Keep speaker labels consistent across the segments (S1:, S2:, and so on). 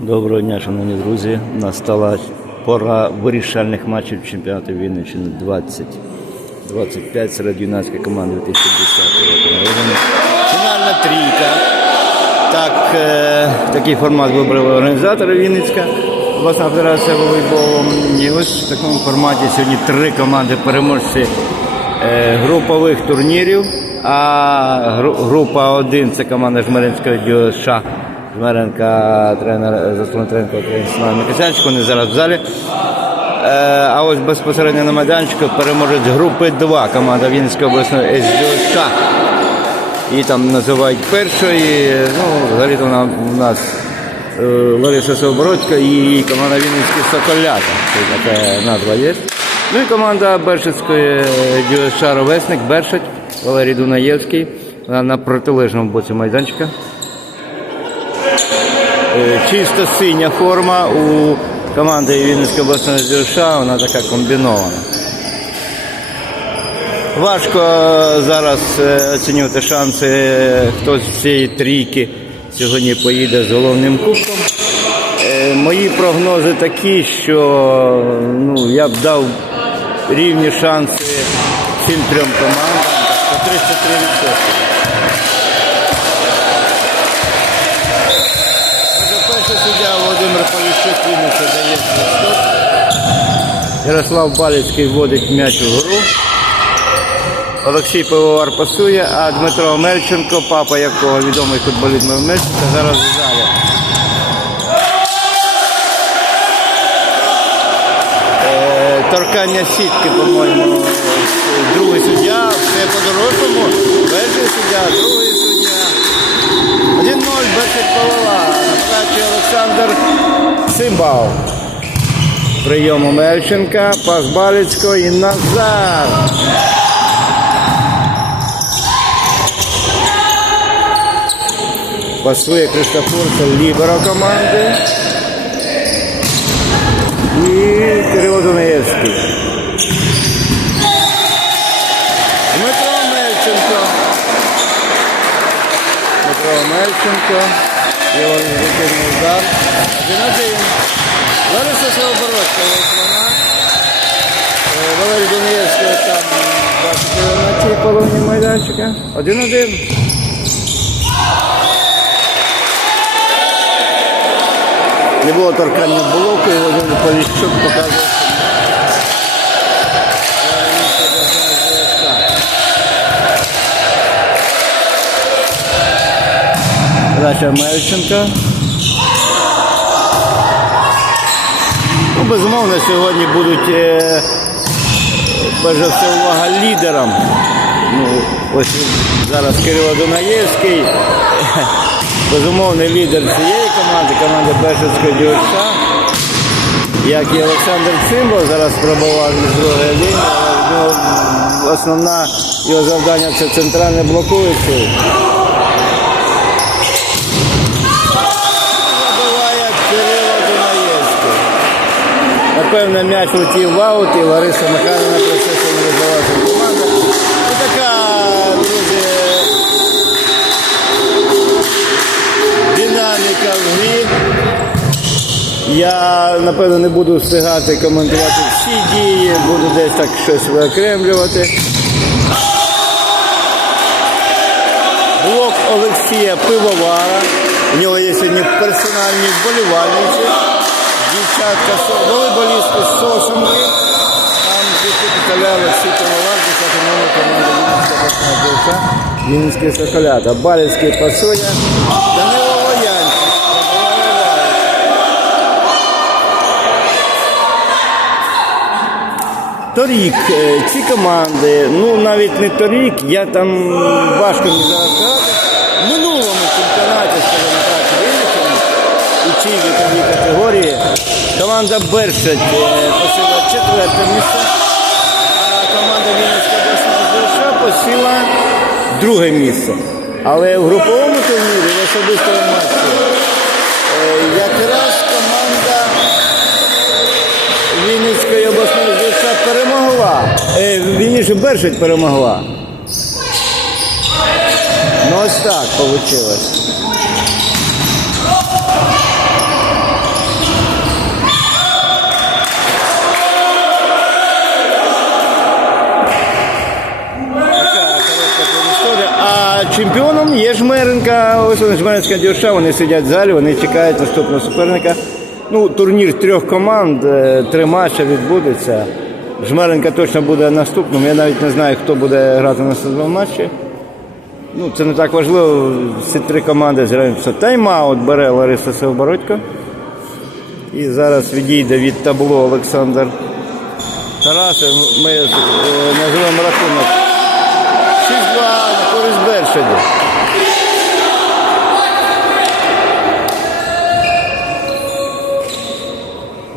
S1: Доброго дня, шановні друзі. Настала пора вирішальних матчів чемпіонату Вінниччини 20. 25 серед юнацької команди 2010 року. Фінальна трійка. Так, е, такий формат вибрали організатори Вінницька. Обласна федерація волейболу. І ось в такому форматі сьогодні три команди переможці е, групових турнірів. А гру- група 1 це команда Жмеринського ДЮСШ. Жмеренка, тренер, заслужений тренер України Слава Косянчик, вони зараз в залі. Е, А ось безпосередньо на майданчику переможець групи 2 команда Вінницької обласної СДОШ. Її там називають першою. Ну, взагалі вона у нас е, Лариса Собородька і команда Вінницькі Соколята. Це така назва є. Ну і команда Бершицької ДЮСШ Ровесник Бершить Валерій Дунаєвський. Вона на протилежному боці майданчика. Е, Чисто синя форма у команди Вінницької обласної ДЮСШ, вона така комбінована. Важко зараз е, оцінювати шанси, е, хто з цієї трійки сьогодні поїде з головним кубком. Е, Мої прогнози такі, що ну, я б дав рівні шанси цим трьом командам по 33%. Отже, перший суддя Володимир Поліщук Вінниця дає свисток. Ярослав Балицький вводить м'яч вгору. Олексій Пивовар пасує, а Дмитро Мельченко, папа якого відомий футболіст Мельченко, зараз в залі. Е, Торкання сітки, по-моєму, другий суддя, все по-дорослому, перший суддя, другий суддя. 1-0, Бершик Павла, Олександр Симбал. Прийом у Мельченка, пас Балицького і назад. Пасує Кристофор, це ліберо команди. І Кирило Дунаєвський. Дмитро Мельченко. Дмитро Мельченко. Його рятівний удар. Один-один. Лариса Слобородська, ось вона. Е, Валерій Дунаєвський там бачите на цій половині майданчика. Один-один. Не було торкання блоку, і Володимир Поліщук показує, що Мельченка. Ну, безумовно, сьогодні будуть е, за все увага лідерам. Ну, ось зараз Кирило Дунаєвський. Безумовний лідер цієї команди, команди Бершицької дівча. Як і Олександр Цимбал зараз пробував з другої лінії, але нього його завдання це центральне блокуючий. Забиває Кирило Дунаєвський. Напевно, м'яч летів в аут і Лариса Михайлівна процесу не визивати команда. І така, друзі, динаміка в грі. Я, напевно, не буду встигати коментувати всі дії, буду десь так щось виокремлювати. Блок Олексія Пивовара. У нього є сьогодні персональні вболівальниці. Дівчатка, со- з Сосенки. Там звідки представляє Олексій Пивовар, 10 номер команди Вінницька обласна дівча. Вінницькі Соколята. Балівський пасує. Данило Воянчик. Торік е, ці команди, ну навіть не торік, я там важко мені зараз. В минулому чемпіонаті, скажімо так, Вінниччини, у цій віковій категорії команда Бершать е, посіла четверте місце, а команда Вінницька обласна Берша посіла друге місце. Але в груповому турнірі, в особистому матчі, е, якраз команда Вінницької обласної ЗСА перемогла. Е, Вінніше Бершить перемогла. Ну ось так вийшло. Жмеренка, ось вони Жмеренська дівча, вони сидять в залі, вони чекають наступного суперника. Ну, турнір трьох команд, е, три матчі відбудеться. Жмеренка точно буде наступним. Я навіть не знаю, хто буде грати на наступному матчі. Ну, це не так важливо. Всі три команди зіграються. Тайм-аут бере Лариса Севбородько. І зараз відійде від табло Олександр Тарасов. Ми е, називаємо рахунок. 6-2 на користь Бершаді.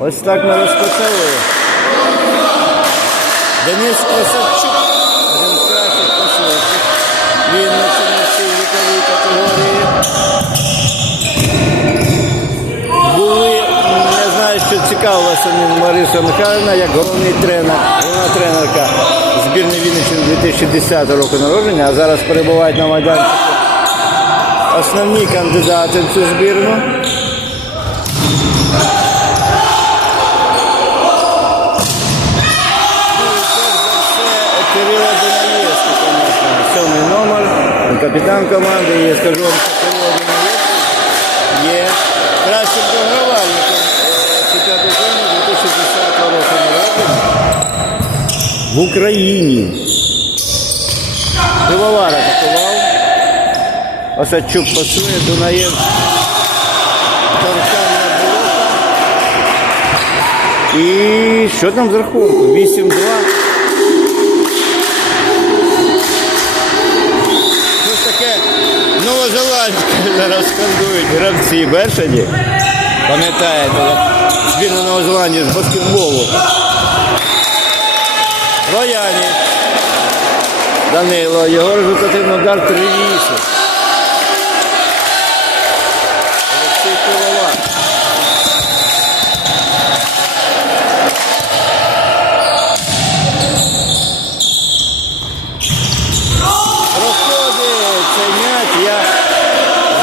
S1: Ось так ми розпочали. Денис Красавчук, один з кращих. Він на цьому віковій категорії. Були, я знаю, що цікавилася Мариса Михайлівна як головний тренер, головна тренерка збірної Вінниччини 2010 року народження, а зараз перебувають на майданчику основні кандидати в цю збірну. Кирило Дунаєвський, звісно, сьомий номер, він капітан команди. Я скажу вам, що Дунаєвський є кращим програвальником чемпіонату України 2010 року в Україні. Пивовар атакував. Осадчук пасує, Дунаєв торкання блока. І що там з рахунку? 8-2. Зараз скандують гравці Бершаді. Пам'ятаєте, збірна Новозеландії з баскетболу. Рояні. Данило, його результативний удар 3-8. Олексій Пивовар. Проходить цей м'яч. Я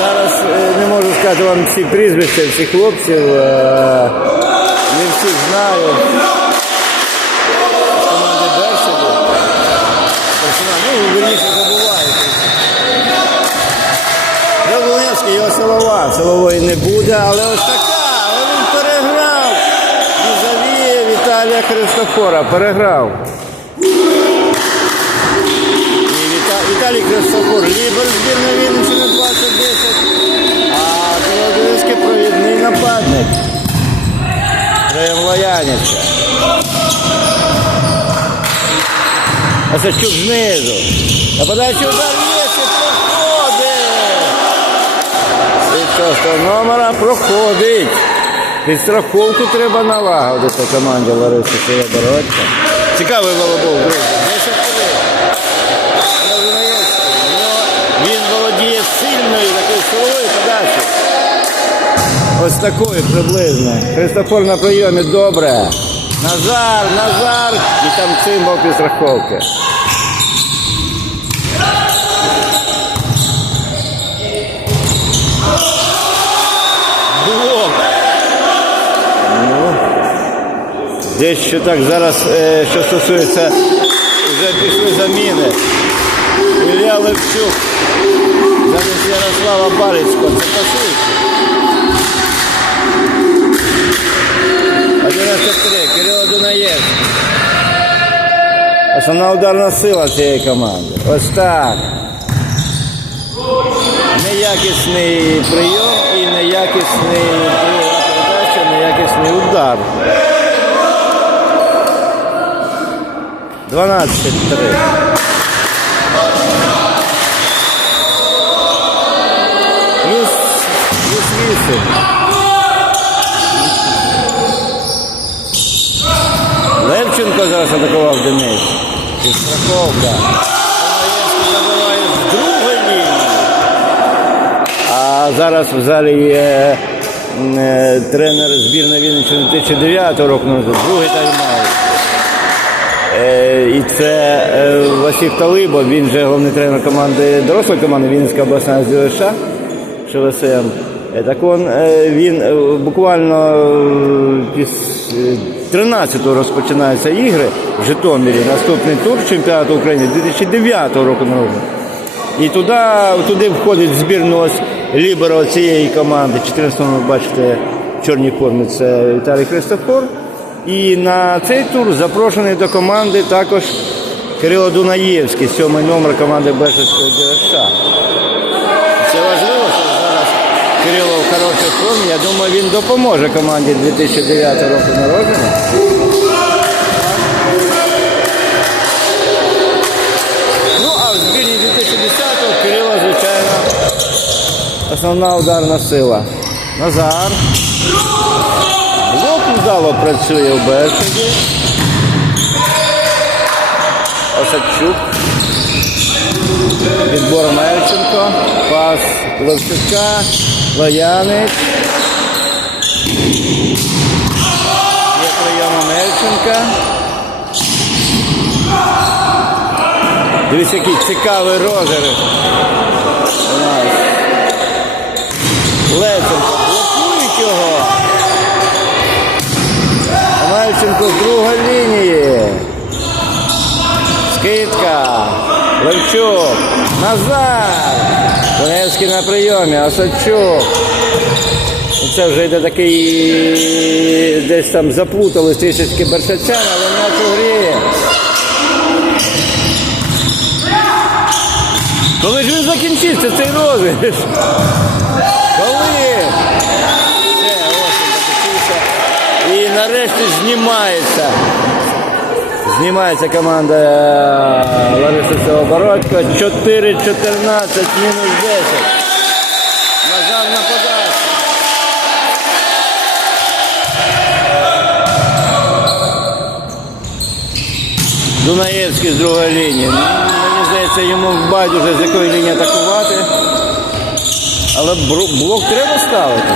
S1: зараз е, не можу сказати вам всі прізвища всіх хлопців. е, Не всіх знаю. Команди. Персонально, ну, верніше забуваю. Волинський його силова. Силової не буде, але ось така. Він переграв. Візаві Віталія Христофора. Переграв. Віталій Христофор, лібер Троєм Лоянівця. Осадчук знизу. Нападаючий удар є, і проходить. Від шостого номера проходить. Підстраховку треба налагодити команді Лариси Силобородька. Цікавий волейбол, друзі. 10 хвилин. Лозунаєвський. В нього- Він володіє сильною такою силовою подачею. Ось такою приблизно. Христофор на прийомі добре. Назар, Назар. І там цимбал підстраховки. Блок. Ну, дещо так зараз, е, що стосується, вже пішли заміни. Ілля Левчук. Замість Ярослава Барицького. Це пасується. 93. Кирило Дунаєв. Основна ударна сила цієї команди. Ось так. Неякісний прийом і неякісний передача, неякісний удар. 12-3. Плюс, плюс 8. Левченко зараз атакував Денис. Конаєвський забиває. А зараз в залі є е, тренер збірної Вінниччини 2009 року, ну, другий тайм-аут. Е, І це е, Василь Талибо, він же головний тренер команди, дорослої команди Вінницька обласна ЗЮШ, ШВСМ. Так он, він буквально 13-го розпочинаються ігри в Житомирі. Наступний тур чемпіонату України 2009 року народження. І туди, туди входить збірну ось ліберо цієї команди. 14 номер, бачите, в чорній формі це Віталій Христофор. І на цей тур запрошений до команди також Кирило Дунаєвський, сьомий номер команди Бешевського ДСШ. Це важливо, що зараз В формі. Я думаю, він допоможе команді 2009 року народження. Ну, а в збірні 2010-го Кирило, звичайно, основна ударна сила. Назар. Блок вдало працює в Бершаді. Осадчук. Відбор Мельченко. Пас Левчука. Лоянич. Є прийома Мельченка. Дивіться, який цікавий розіграш. Левченко блокують його. Мельченко з другої лінії. Скидка. Левчук. Назар. Донецький на прийомі. Осадчук. Ну, Це вже йде такий, десь там заплутались трішечки Бершачан, але м'яч у грі. Коли ж він закінчиться цей розіграш? Коли? Все, ось. І нарешті знімається. Знімається команда е, Лариси Всеобородько. 4-14, мінус 10. Назад на подачу. Дунаєвський з другої лінії. Ну, Мені здається, йому байдуже з якої лінії атакувати. Але блок треба ставити.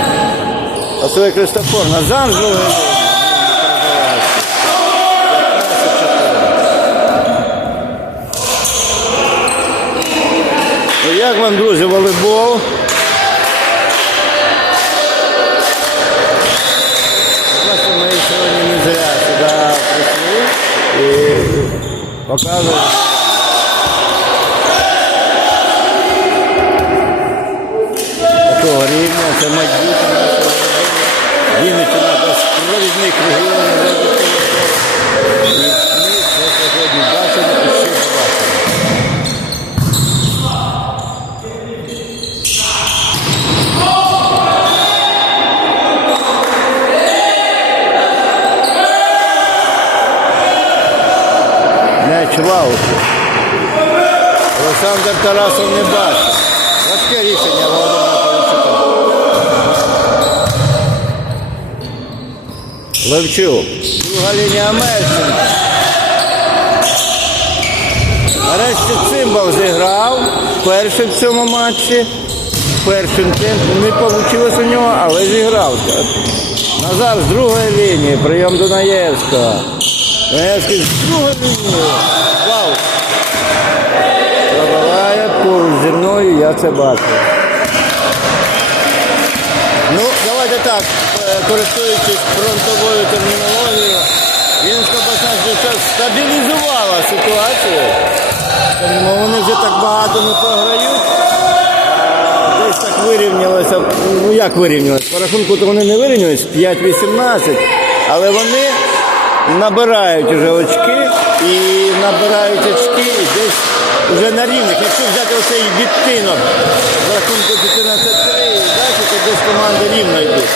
S1: А це Кристофор. Назад з другої лінії. Ну, Як вам, друзі, волейбол? Бачите, ми сьогодні не зря сюди прийшли і показуємо. Такого рівня, це майбутнє нашого Вінниччина без провідних регіонів. І ми це сьогодні бачимо і ще побачимо. М'яч в ауті. Олександр Тарасов не бачить. Важке рішення Володимира Павловчука. Левчук. Друга лінія Мельченка. Нарешті Цимбал зіграв. Перший в цьому матчі. Першим темпом не вийшло у нього, але зіграв. Назар з другої лінії. Прийом Дунаєвського. Дунаєвський з другої лінії. Вау! Поруч зі мною, я це бачу. Ну, давайте так, е, користуючись фронтовою термінологією, Вінська обласна стабілізувала ситуацію. Тому вони вже так багато не програють. Десь так вирівнялося. Ну як вирівнялося? По рахунку то вони не вирівнялись 5-18, але вони набирають вже очки і набирають очки і десь вже на рівних. Якщо взяти оцей відтинок рахунку 14-3, бачите, десь команда рівна йдуть.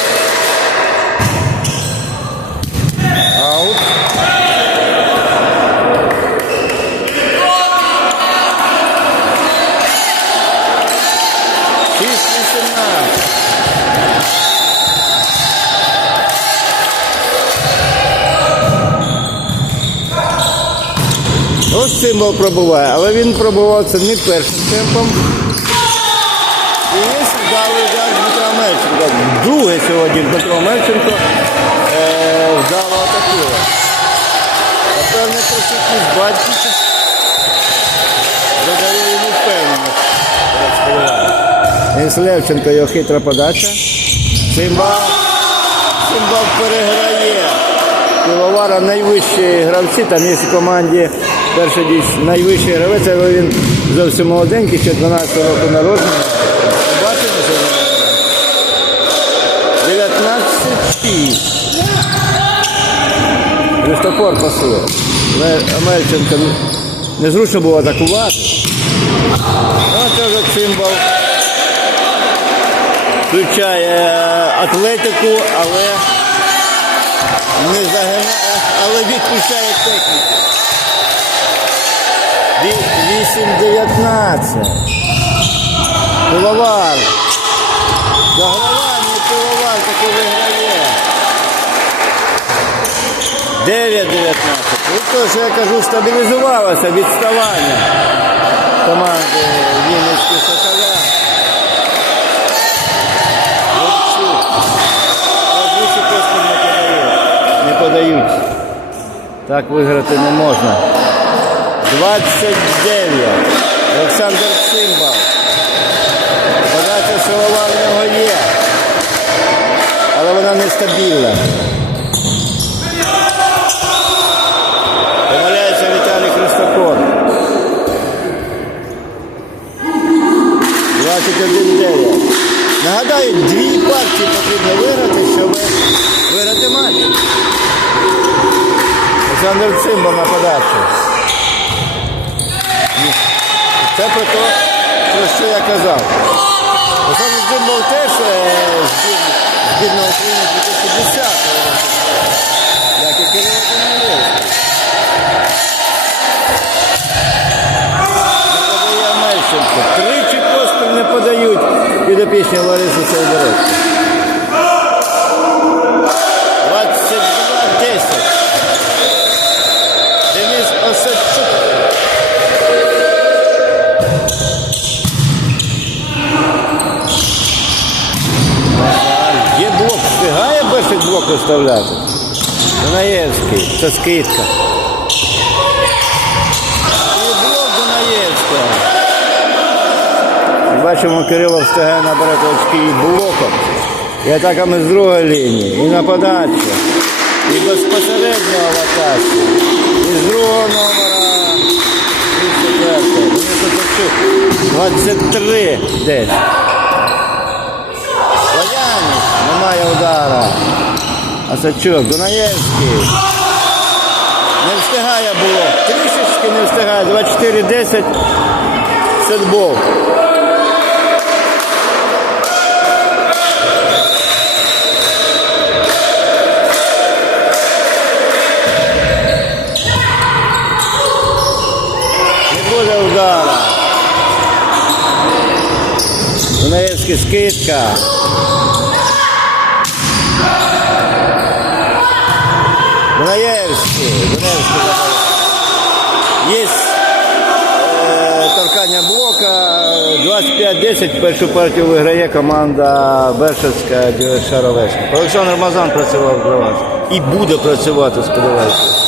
S1: Ось символ пробуває, але він пробував це не першим темпом. І є вдалий удар Дмитра Мельченка. Друге сьогодні Дмитро Мельченко е, вдало атакує. Напевне, присутність батьків додає йому впевненість. Левченко його хитра подача. Симбал. Симбал переграє. Півовара найвищі гравці, там є в команді Перший дійсно найвищий гравець, але він зовсім молоденький, ще 12 року народження. Бачимо сьогодні? 19-6. Христофор пасує. Але Амельченко незручно було атакувати. Ну, це вже цимбал. Включає атлетику, але не загина, але відключає техніку. Ві- 8-19. Пивовар. Загравання пивовар таки виграє. 9-19. Ну то, що я кажу, стабілізувалося відставання команди Вінницьких Соколя. Не подають. Так виграти не можна. 29. Олександр Цимбал. Подача силова в нього є. Але вона нестабільна. Помиляється Віталій Христофор. 21-9. Нагадаю, дві партії потрібно виграти, щоб виграти матч. Олександр Цимбал на подачу. Це про те, про що я казав. Олександр був теж збір- збірна України 2010 року. Як і Кирило Даниловський. Не подає Мельченко. Тричі поспіль не подають підопічні Лариси Сидоренко. Блок виставляти. Дунаєвський, це скидка. І блок Дунаєвського. Бачимо, Кирило встигає набирати очки і блоком. І атаками з другої лінії, і на подачі, і безпосередньо в атаці. І з другого номера, і четвертого. 23 десь. Лояник, немає удара. Осадчук, Дунаєвський. Не встигає було. Трішечки не встигає. 24-10. Сетбол. Дунаєвський скидка. Дунаєвський. Дунаєвський. Є е, торкання блока. 25-10 першу партію виграє команда Бершевська Шаровецька. Олександр Мазан працював для вас. І буде працювати, сподіваюся.